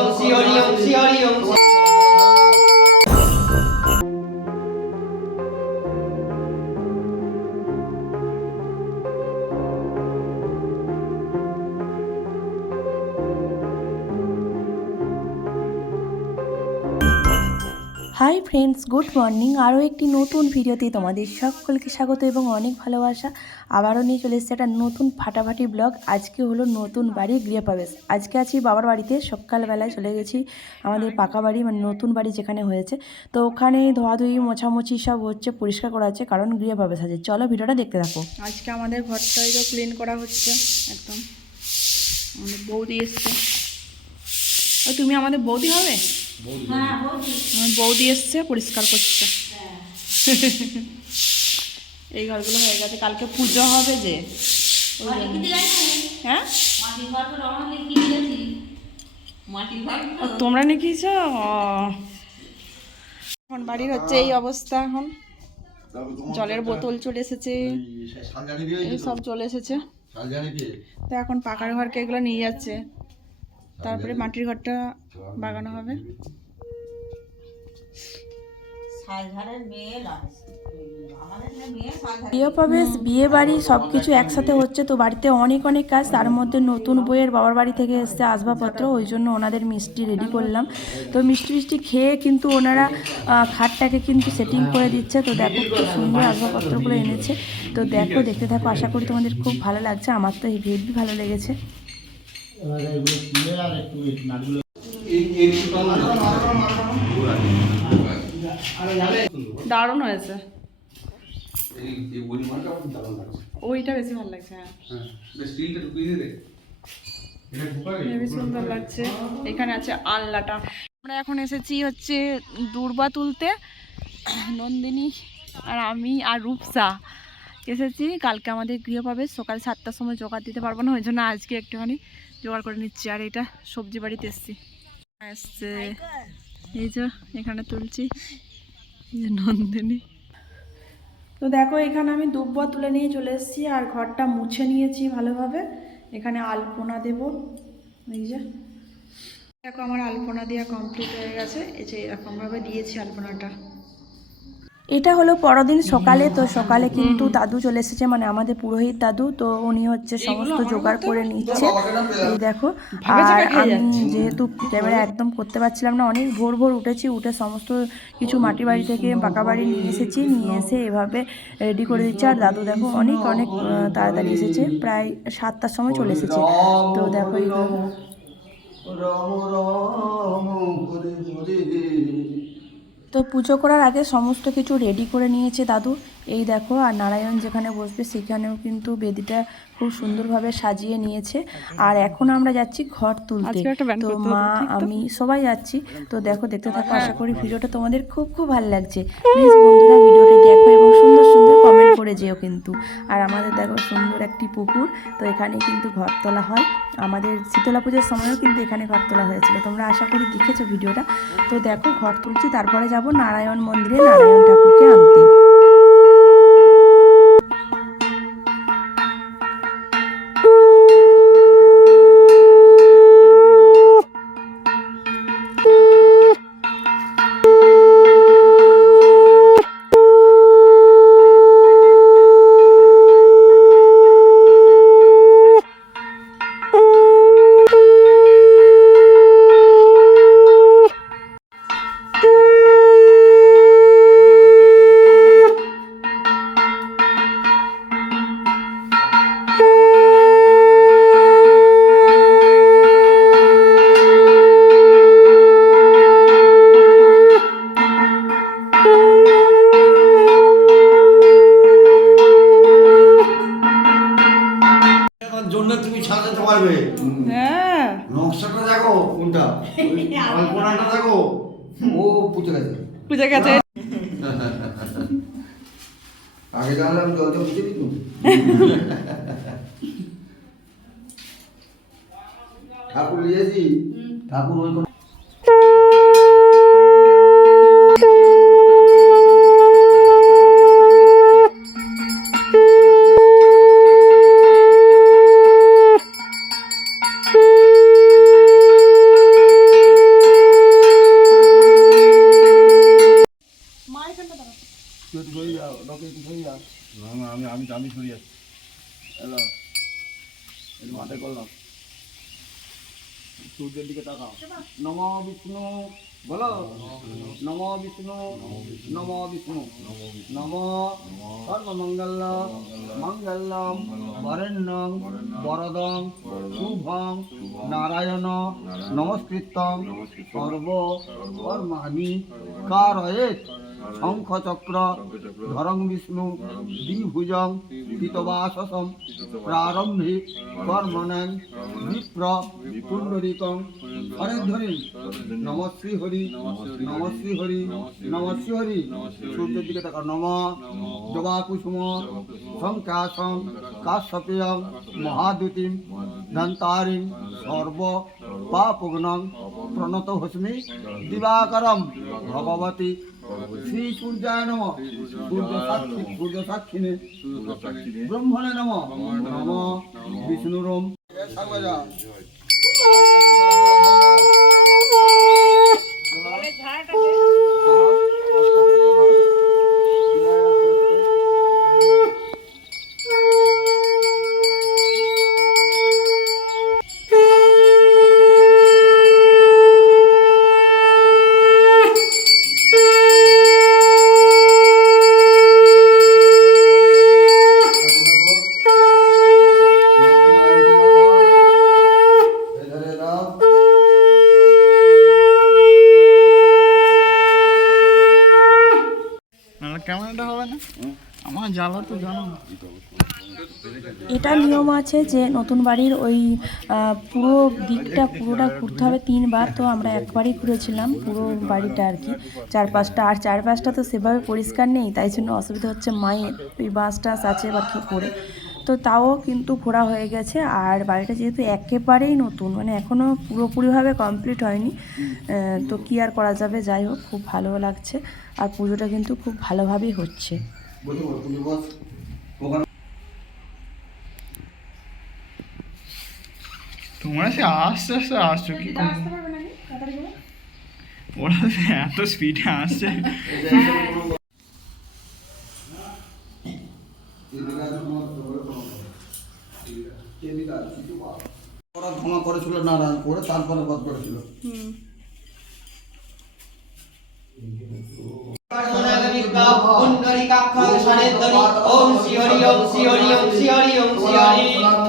Om Shri Hari Om Shri Hari hi friends good morning আরও একটি নতুন ভিডিওতে তোমাদের সকলকে স্বাগত এবং অনেক ভালোবাসা। আবারও নিয়ে চলে এসেছে একটা নতুন ফাটাফাটি ব্লগ আজকে হলো নতুন বাড়ি, গৃহপ্রবেশ। আজকে আছি বাবার বাড়িতে, সকালবেলায় চলে গেছি আমাদের পাকা বাড়ি মানে নতুন বাড়ি যেখানে হয়েছে। তো ওখানে ধোয়াধুয়ি, মোছামুছি সব হচ্ছে পরিষ্কার করা হচ্ছে কারণ গৃহপ্রবেশ আছে। চলো ভিডিওটা দেখতে থাকো। আজকে আমাদের ঘরটা তো ক্লিন করা হচ্ছে, একদম। আমাদের বৌদি এসছে। তুমি আমাদের বৌদি হবে? আমার বৌদি এসছে পরিষ্কার করছে। এই ঘরগুলো হয়ে গেছে। কালকে পুজো হবে যে হ্যাঁ? ও, তোমরা লিখিয়েছ এখন বাড়ির হচ্ছে এই অবস্থা এখন। জলের বোতল চলে এসেছে। সব চলে এসেছে। তো এখন পাকার ঘরকে এগুলো নিয়ে যাচ্ছে। তারপরে মাটির ঘরটা বাগানো হবে। বিয়ে বাড়ি সব কিছু একসাথে হচ্ছে তো বাড়িতে অনেক অনেক কাজ তার মধ্যে নতুন বইয়ের বাবার বাড়ি থেকে এসছে আসবাবপত্র ওই জন্য ওনাদের মিষ্টি রেডি করলাম। তো মিষ্টি মিষ্টি খেয়ে কিন্তু ওনারা খাটটাকে কিন্তু সেটিং করে দিচ্ছে। তো দেখো খুব সুন্দর আসবাবপত্রগুলো এনেছে। তো দেখো দেখতে থাকো আশা করি তোমাদের খুব ভালো লাগছে। আমার তো হেভি ভালো লেগেছে। দারুণ হয়েছে। ওইটা বেশি ভালো লাগছে হ্যাঁ। সুন্দর লাগছে। এখানে আছে আল্লাটা আমরা এখন এসেছি হচ্ছে দূর্বা তুলতে, নন্দিনী আর আমি আর রূপসা। এসেছি, কালকে আমাদের গৃহপ্রবেশ, সকাল সাতটার সময় জোগাড় দিতে পারব না, ওই জন্য আজকে একটুখানি জোগাড় করে নিচ্ছি, আর এটা সবজি বাড়িতে এসছি। এসছে এই যে এখানে তুলছি। যে নন্দিনী। তো দেখো, এখানে আমি দুব্বা তুলে নিয়ে চলে এসেছি, আর ঘরটা মুছে নিয়েছি ভালোভাবে। এখানে আলপনা দেব। এই যে। দেখো, আমার আলপনা দেওয়া কমপ্লিট হয়ে গেছে। এই যে এরকমভাবে দিয়েছি আলপনাটা। এটা হলো পরদিন সকালে তো সকালে কিন্তু দাদু চলে এসেছে মানে আমাদের পুরোহিত দাদু তো উনি হচ্ছে সমস্ত জোগাড় করে নিচ্ছে এই দেখো আর আমি যেহেতু ক্যামেরা একদম করতে পারছিলাম না অনেক ভোর ভোর উঠেছি উঠে সমস্ত কিছু মাটি বাড়ি থেকে পাকা বাড়ি নিয়ে এসেছি নিয়ে এসে এভাবে রেডি করে দিচ্ছে আর দাদু দেখো অনেক অনেক তাড়াতাড়ি এসেছে প্রায় সাতটার সময় চলে এসেছে তো দেখো এইভাবে রাম রাম তো পুজো করার আগে সমস্ত কিছু রেডি করে নিয়েছে দাদু। এই দেখো আর নারায়ণ যেখানে বসবে সেখানেও কিন্তু বেদিটা খুব সুন্দরভাবে সাজিয়ে নিয়েছে। আর এখন আমরা যাচ্ছি ঘর তুলতে। তো মা আমি সবাই যাচ্ছি। তো দেখো দেখতে থাকো আশা করি ভিডিওটা তোমাদের খুব খুব ভালো লাগছে। প্লিজ বন্ধুরা ভিডিওটা দেখো এবং সুন্দর সুন্দর কমেন্ট করে যেও কিন্তু। আর আমাদের দেখো সুন্দর একটি পুকুর তো এখানে কিন্তু ঘর তোলা হয়। আমাদের শীতলা পুজোর সময়ও কিন্তু এখানে ঘর তোলা হয়েছিল। তোমরা আশা করি দেখেছ ভিডিওটা। তো দেখো, ঘর তুলছি, তারপরে যাব নারায়ণ মন্দিরে নারায়ণ ঠাকুরকে আনতে। পারবে। হ্যাঁ। নকশাটা দেখো কোনটা? কল্পনাটা দেখো। ও পুজো গেছে। পুজো গেছে। আগে জানলে আমি জলটা বুঝে দিত। ঠাকুর নিয়েছি ঠাকুর ওই নম বিষ্ণু বলো। নম বিষ্ণু নম বিষ্ণু। নম সর্বমঙ্গল মঙ্গলম বরেণ্যং বরদং শুভং নারায়ণ নমস্কৃত সর্ব কর্মাণি কারয়েত শঙ্খচক্র ধরং বিষ্ণু দ্বিভুজং পিতবাসসম প্রারম্ভে কর্মণাং বিপ্র পুণ্ডরিকং। হরেধ্বনি নম শ্রী হরি নম শ্রী হরি নম শ্রী হরি সূর্যের দিকে তাকা নম জবা কুসুম সংকাশং কাশ্যপেয়ং মহাদুতিম দন্তারিং সর্ব পাপগ্নং প্রণত হস্মি দিবাকরম ভগবতী শ্রী সূর্যায় নম। সূর্য সাক্ষী সূর্য সাক্ষিণে ব্রহ্মণে নম। নম। বিষ্ণুরম। জ্বালা তো জানো এটা নিয়ম আছে যে নতুন বাড়ির ওই পুরো দিকটা পুরোটা ঘুরতে হবে তিনবার। তো আমরা একবারই ঘুরেছিলাম পুরো বাড়িটা আর কি। চারপাশটা, আর চারপাশটা তো সেভাবে পরিষ্কার নেই, তাই জন্য অসুবিধা হচ্ছে মায়ের। ওই বাস টাস আছে বা কি করে। তো তাও কিন্তু ঘোরা হয়ে গেছে, আর বাড়িটা যেহেতু একেবারেই নতুন মানে এখনও পুরোপুরিভাবে কমপ্লিট হয়নি তো কি আর করা যাবে? যাই হোক, খুব ভালো লাগছে, আর পুজোটা কিন্তু খুব ভালোভাবেই হচ্ছে। বসে বল পুজো বস ওখানে তোমরা সে আস্তে আস্তে আসছো কি ওরা এত স্পিডে আসছে। ওরা ক্ষমা করেছিল নারায়ণ করে তারপরে বধ করেছিল। ওম শ্রী হরি ওম শ্রী হরি ওম শ্রী হরি ওম শ্রী হরি নম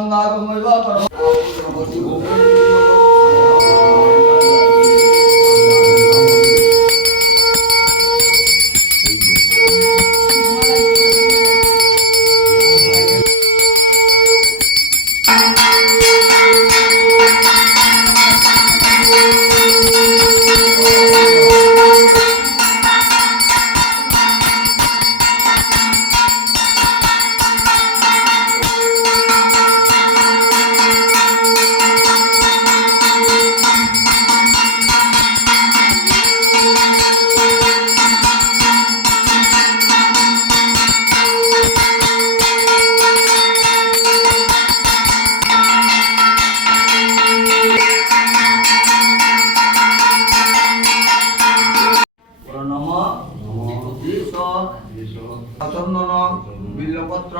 চন্দন, বিল্লপত্র,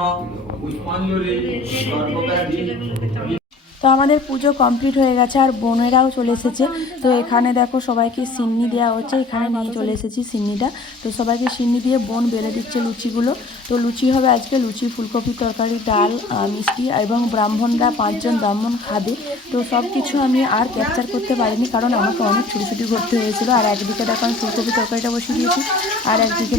পুষ্পাঞ্জলি তো আমাদের পুজো কমপ্লিট হয়ে গেছে আর বোনেরাও চলে এসেছে। তো এখানে দেখো সবাইকে সিন্নি দেওয়া হচ্ছে, এখানে নিয়ে চলে এসেছি সিন্নিটা। তো সবাইকে সিন্নি দিয়ে বোন বেলে দিচ্ছে লুচিগুলো। তো লুচি হবে আজকে, লুচি, ফুলকপি, তরকারি, ডাল মিষ্টি এবং ব্রাহ্মণরা পাঁচজন ব্রাহ্মণ খাবে। তো সব কিছু আমি আর ক্যাপচার করতে পারিনি কারণ আমাকে অনেক ছুটি ছুটি করতে হয়েছিল। আর একদিকে দেখো আমি ফুলকপি তরকারিটা বসিয়ে দিয়েছি, আর একদিকে